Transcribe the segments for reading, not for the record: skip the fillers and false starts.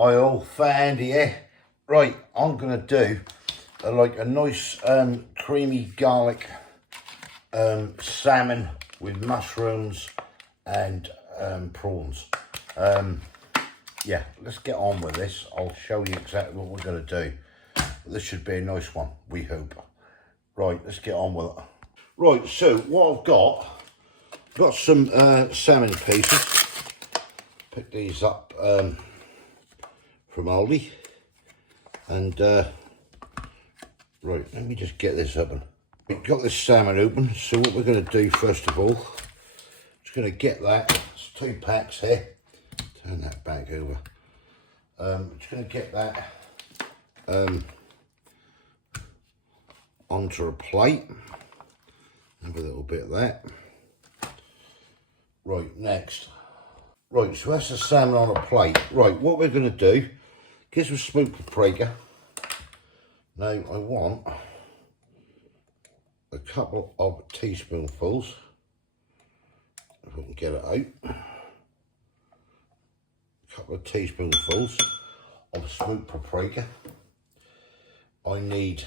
oil, fan here. Right, I'm gonna do like a nice creamy garlic salmon with mushrooms and prawns. Yeah, let's get on with this. I'll show you exactly what we're gonna do. This should be a nice one, we hope. Right, let's get on with it. Right, so what I've got some salmon pieces. Pick these up from Aldi. And right, let me just get this open. We've got this salmon open, so what we're going to do first of all, just going to get that. It's 2 packs here. Turn that back over. Just going to get that onto a plate. Have a little bit of that. Right, next. Right, so that's the salmon on a plate. Right, what we're going to do, get some smoked paprika. Now I want a couple of teaspoonfuls, if I can get it out, a couple of teaspoonfuls of smoked paprika. I need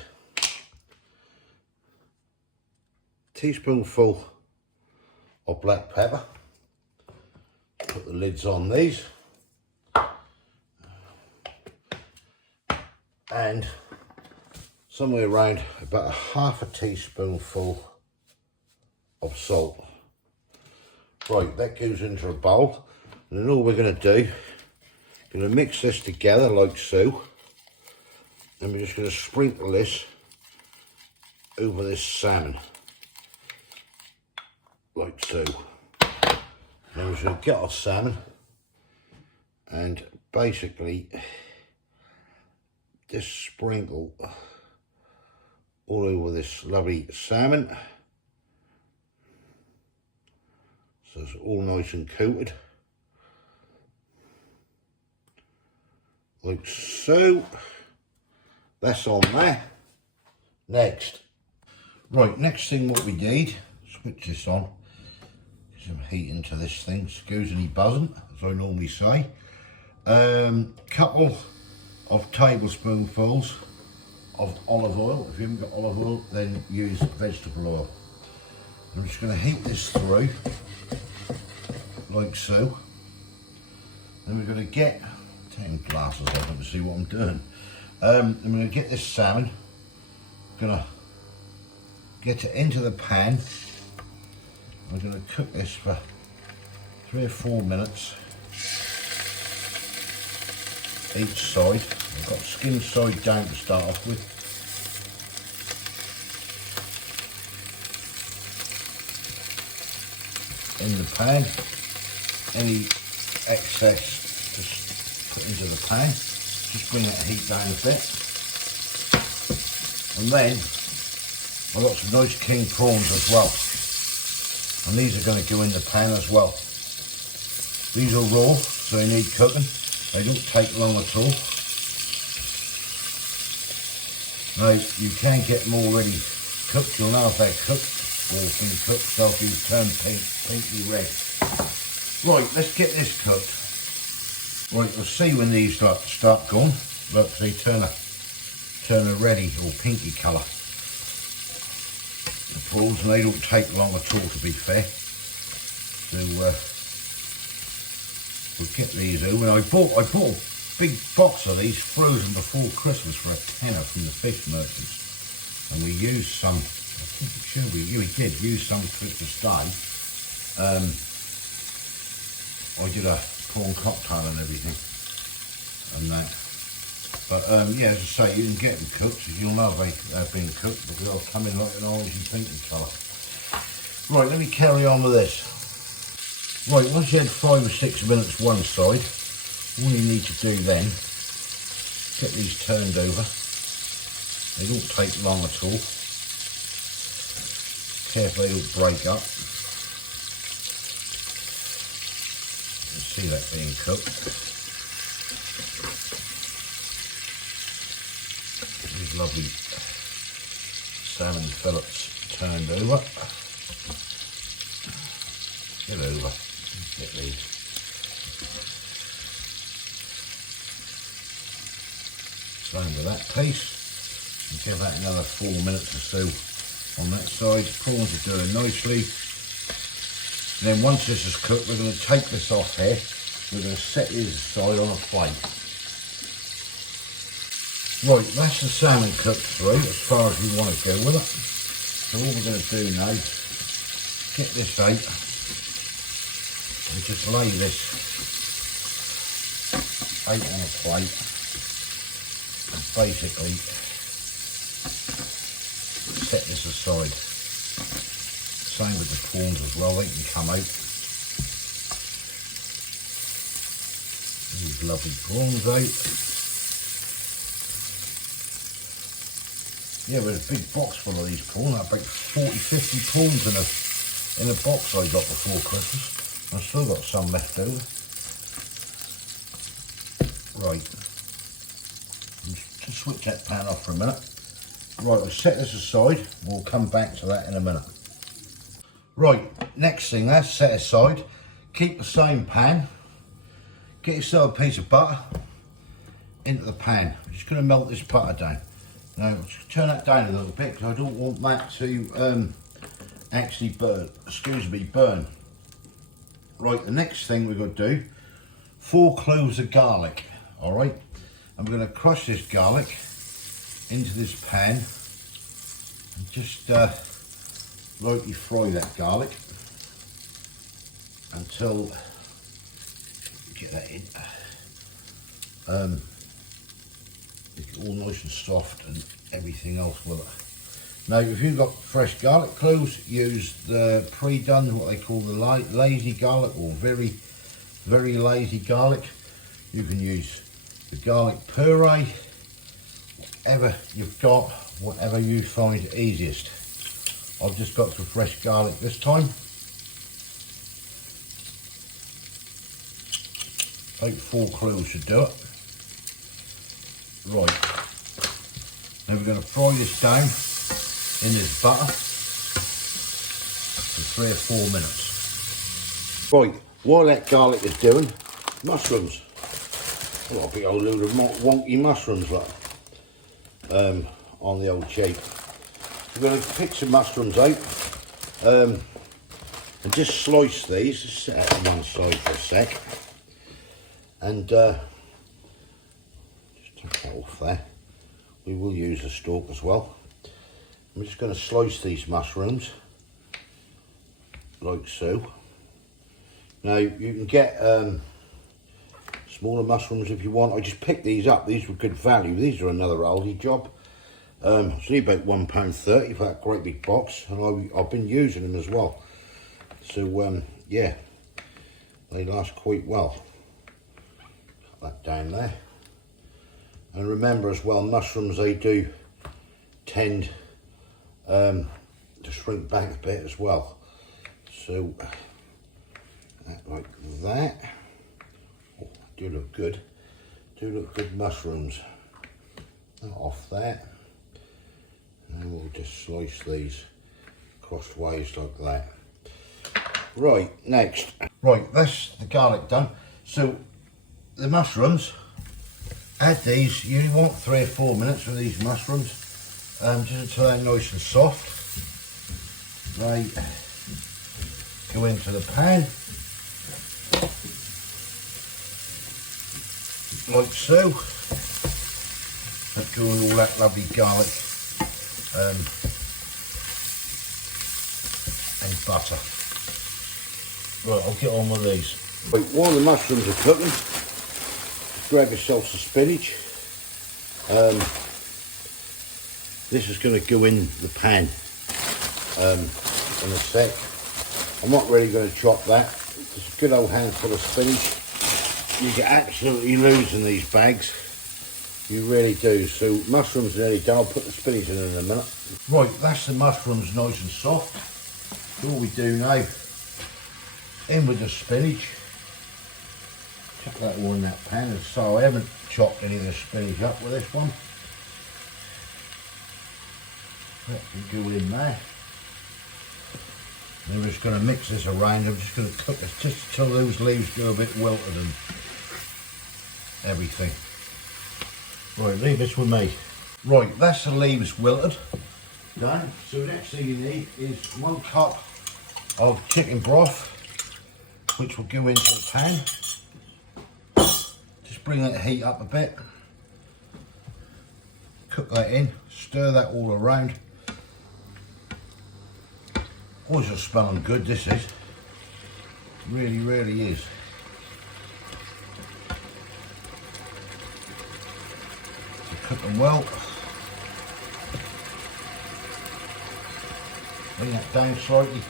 a teaspoonful of black pepper. Put the lids on these. And somewhere around about a ½ teaspoonful of salt. Right, that goes into a bowl. And then all we're going to do, going to mix this together like so. And we're just going to sprinkle this over this salmon. Like so. Then we're just going to get our salmon and basically just sprinkle all over this lovely salmon, so it's all nice and coated like so. That's on there. Next, right, next thing what we need, switch this on, get some heat into this thing, excuse any buzzing as I normally say. Couple of tablespoonfuls of olive oil. If you haven't got olive oil, then use vegetable oil. I'm just going to heat this through like so. Then we're going to get 10 glasses of it to see what I'm doing. I'm going to get this salmon, I'm going to get it into the pan. I'm going to cook this for 3 or 4 minutes each side. I've got skin side down to start off with. In the pan, any excess just put into the pan, just bring that heat down a bit. And then I've got some nice king prawns as well, and these are going to go in the pan as well. These are raw, so they need cooking. They don't take long at all. Now, you can get them already cooked. You'll know if they're cooked or been cooked, so if you turn pinky red. Right, let's get this cooked. Right, we'll see when these start going. Look, they turn a reddy or pinky colour. The prawns, and they don't take long at all, to be fair. So we'll get these over. I bought a big box of these frozen before Christmas for a tenner from the fish merchants, and we used some. I think it should we did use some Christmas Day. I did a prawn cocktail and everything, and that. But yeah, as I say, you can get them cooked, so you'll know they've been cooked because they'll come in like an orangey pinky colour. Right, let me carry on with this. Right, once you had 5 or 6 minutes one side, all you need to do then, get these turned over. They don't take long at all. Careful they don't break up. You can see that being cooked. These lovely salmon fillets turned over. Get over. Get these. Same with that piece. And give that another 4 minutes or so on that side. Prawns are doing nicely. And then once this is cooked, we're going to take this off here. We're going to set these aside on a plate. Right, that's the salmon cooked through as far as we want to go with it. So all we're going to do now is get this out and just lay this out on a plate and basically set this aside. Same with the prawns as well, they can come out. These lovely prawns out. Yeah, with a big box full of these prawns, about 40-50 prawns in a box I got before Christmas. I've still got some left over. Right, just switch that pan off for a minute. Right, I'll set this aside, we'll come back to that in a minute. Right, next thing that's set aside, keep the same pan, get yourself a piece of butter into the pan. I'm just going to melt this butter down. Now, just turn that down a little bit because I don't want that to actually burn. Right, the next thing we're going to do, 4 cloves of garlic, all right? I'm going to crush this garlic into this pan and just lightly fry that garlic until get that in. Make it all nice and soft and everything else with it. Now, if you've got fresh garlic cloves, use the pre-done, what they call the lazy garlic, or very, very lazy garlic. You can use the garlic puree, whatever you've got, whatever you find easiest. I've just got some fresh garlic this time. About 4 cloves should do it. Right, now we're going to fry this down in this butter for 3 or 4 minutes. Right, while that garlic is doing, mushrooms. Well, a big old load of wonky mushrooms like on the old cheap. We're going to pick some mushrooms out and just slice these. Just set that on one side for a sec. And just take that off there. We will use the stalk as well. I'm just going to slice these mushrooms like so. Now you can get smaller mushrooms if you want. I just picked these up. These were good value. These are another Aldi job. It's only about £1.30 for that great big box, and I've been using them as well. So yeah, they last quite well. Put that down there. And remember as well, mushrooms, they do tend to shrink back a bit as well. So like that. Oh, do look good. Do look good mushrooms. Off that. And we'll just slice these crossways like that. Right, next. Right, that's the garlic done. So the mushrooms, add these. You want 3 or 4 minutes with these mushrooms, just until they're nice and soft. They go into the pan like so. Let go with all that lovely garlic and butter. Right, I'll get on with these. Right, while the mushrooms are cooking, grab yourself some spinach. This is going to go in the pan in a sec. I'm not really going to chop that. Just a good old handful of spinach. You get absolutely losing these bags. You really do. So mushrooms are nearly done. I'll put the spinach in a minute. Right, that's the mushrooms nice and soft. So all we do now, in with the spinach. Chuck that all in that pan. So I haven't chopped any of the spinach up with this one. That can go in there. And we're just going to mix this around. I'm just going to cook this just until those leaves go a bit wilted and everything. Right, leave this with me. Right, that's the leaves wilted. Done. So the next thing you need is 1 cup of chicken broth, which will go into the pan. Just bring that heat up a bit. Cook that in, stir that all around. Oh, it's just smelling good, this is. Really, really is. So cook them well. Bring that down slightly.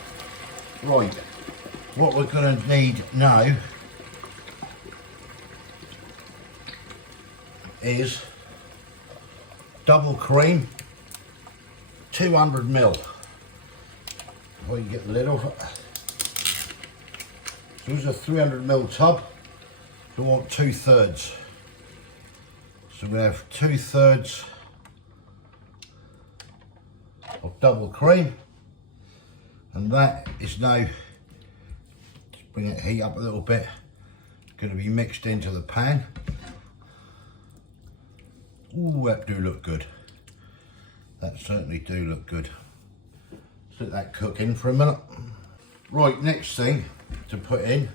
Right, what we're going to need now is double cream, 200 ml. If I can get the lid off it. So this is a 300 ml tub. So we want 2/3. So we have 2/3 of double cream, and that is now, just bring that heat up a little bit, going to be mixed into the pan. Ooh, that do look good. That certainly do look good. Let that cook in for a minute. Right, next thing to put in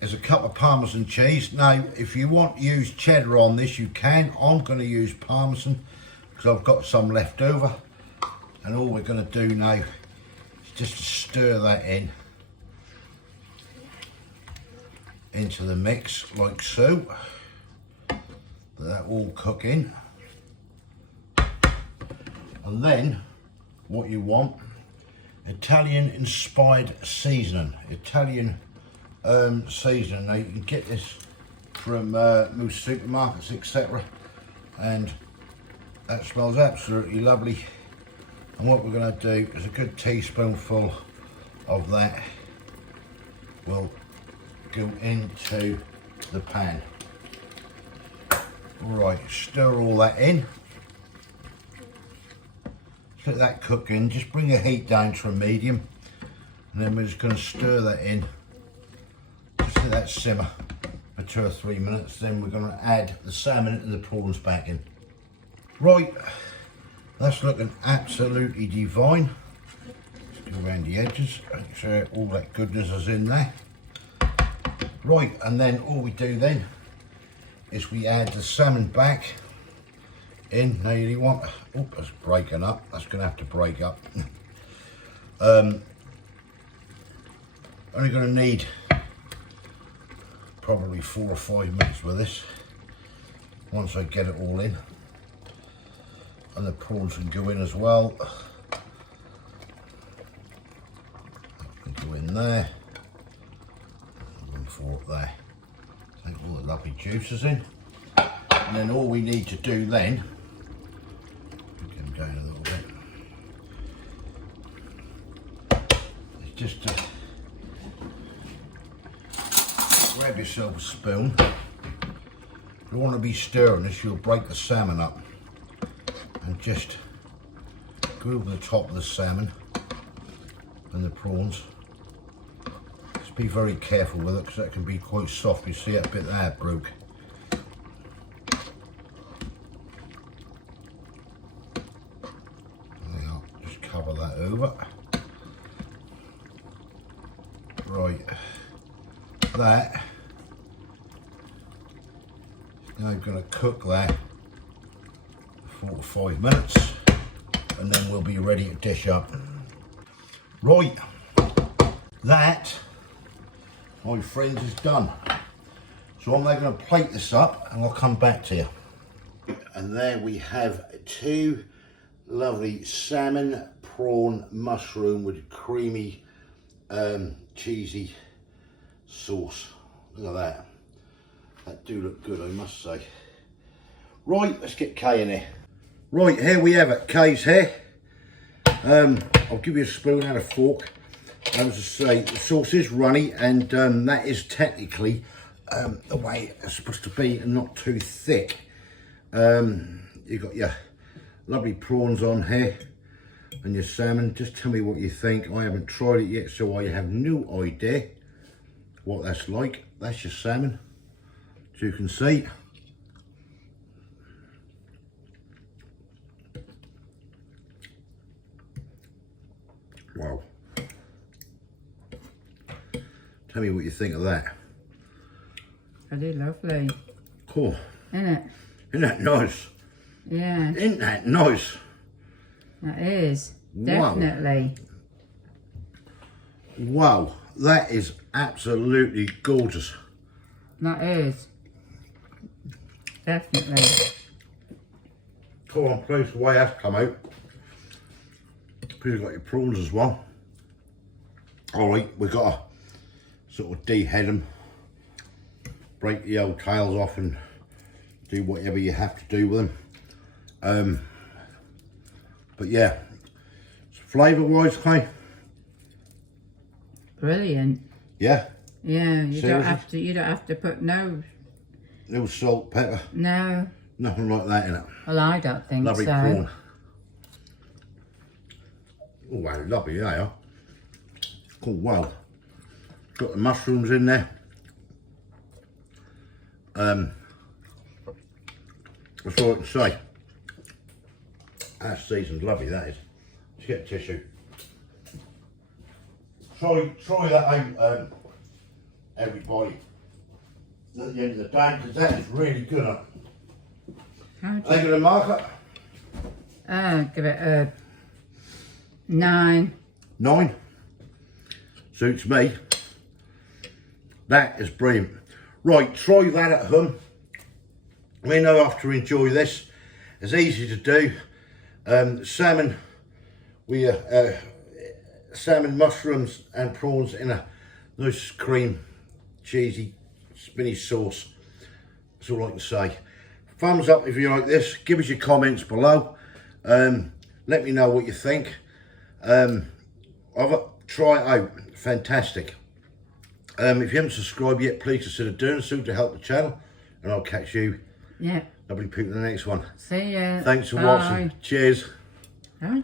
is a cup of Parmesan cheese. Now, if you want to use cheddar on this, you can. I'm going to use Parmesan because I've got some left over. And all we're going to do now is just to stir that in into the mix like so. That all cook in. And then what you want, Italian inspired seasoning. Italian seasoning. Now you can get this from most supermarkets, etc. And that smells absolutely lovely. And what we're going to do is a good teaspoonful of that will go into the pan. Right, stir all that in. Let that cook in. Just bring the heat down to a medium, and then we're just going to stir that in. Just let that simmer for 2 or 3 minutes. Then we're going to add the salmon and the prawns back in. Right, that's looking absolutely divine. Just go around the edges, make sure all that goodness is in there. Right, and then all we do then is we add the salmon back in. Now you want, oh, that's breaking up. That's going to have to break up. Only going to need probably 4 or 5 minutes with this. Once I get it all in, and the prawns can go in as well. That can go in there. And 4 up there. Take all the lovely juices in, and then all we need to do then, get them down a little bit, is just to grab yourself a spoon. You don't want to be stirring this, you'll break the salmon up, and just go over the top of the salmon and the prawns. Be very careful with it because that can be quite soft. You see that bit there broke. Now just cover that over. Right, that is now going to cook that for 4 to 5 minutes, and then we'll be ready to dish up. Right, that, my friends, is done. So I'm now going to plate this up and I'll come back to you. And there we have 2 lovely salmon, prawn, mushroom with creamy, cheesy sauce. Look at that. That do look good, I must say. Right, let's get Kay in here. Right, here we have it. Kay's here. I'll give you a spoon and a fork. As I say, the sauce is runny, and that is technically the way it's supposed to be, and not too thick. You've got your lovely prawns on here and your salmon. Just tell me what you think. I haven't tried it yet, so I have no idea what that's like. That's your salmon, as you can see. Tell me what you think of that. Pretty lovely. Cool. Isn't it? Isn't that nice? Yeah. Isn't that nice? That is. Wow. Definitely. Wow, that is absolutely gorgeous. That is. Definitely. Cool, I'm pleased the way that's come out. You've got your prawns as well. Alright, we've got to sort of dehead them, break the old tails off and do whatever you have to do with them. But yeah, flavour wise, Clay. Brilliant. Yeah. Yeah, you Seriously? don't have to put no Salt, pepper, no. nothing like that in it. Well, I don't think Lovely so. prawn. Oh wow, lovely they are. Cool, wow. Got the mushrooms in there. That's all I can say. That seasoned lovely, that is. Let's get a tissue. Try that out, everybody. At the end of the day, because that is really good. How do Are they going to mark it? give it a 9. 9. Suits me. That is brilliant. Right, try that at home. We know how to enjoy this. It's easy to do. Salmon, salmon, mushrooms and prawns in a nice cream, cheesy, spinach sauce. That's all I can say. Thumbs up if you like this. Give us your comments below. Let me know what you think. Try it out. Fantastic. If you haven't subscribed yet, please consider doing so to help the channel. And I'll catch you, Yeah. lovely people, in the next one. See ya. Thanks for Bye. watching. Cheers. Bye.